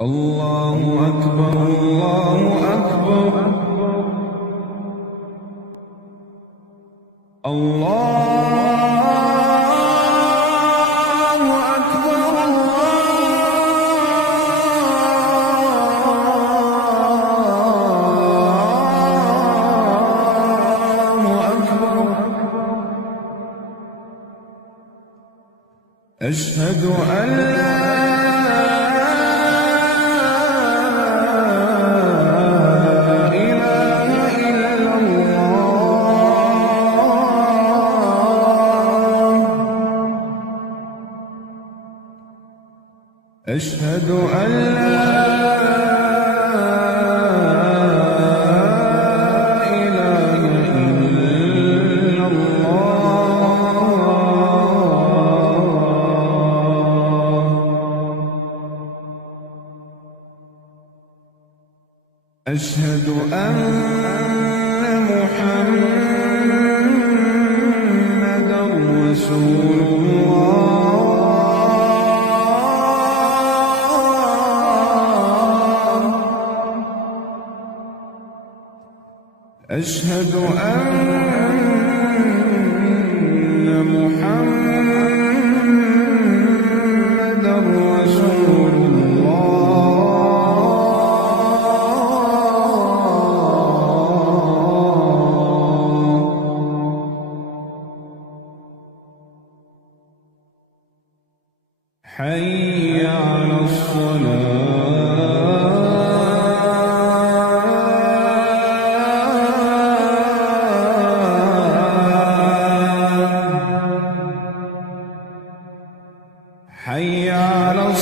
الله أكبر الله أكبر الله أكبر الله أكبر أشهد أن لا أشهد أن لا إله إلا الله أشهد أن محمدًا رسول الله أشهد أن محمدًا رسول الله حي على حي على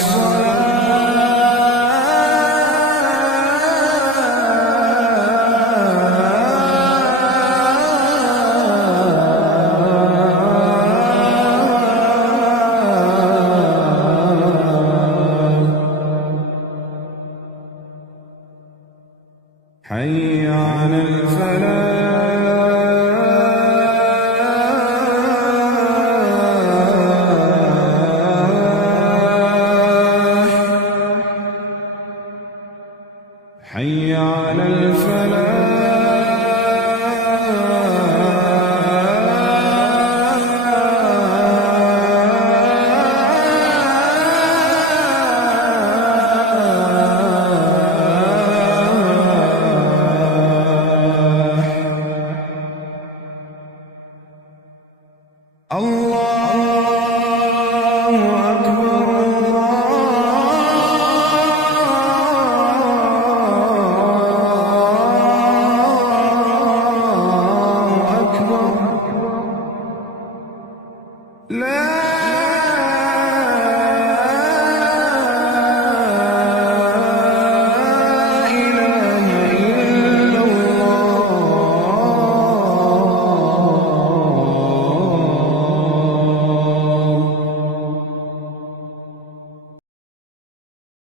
حي على الفلاح حي على الفلاح الله أكبر الله أكبر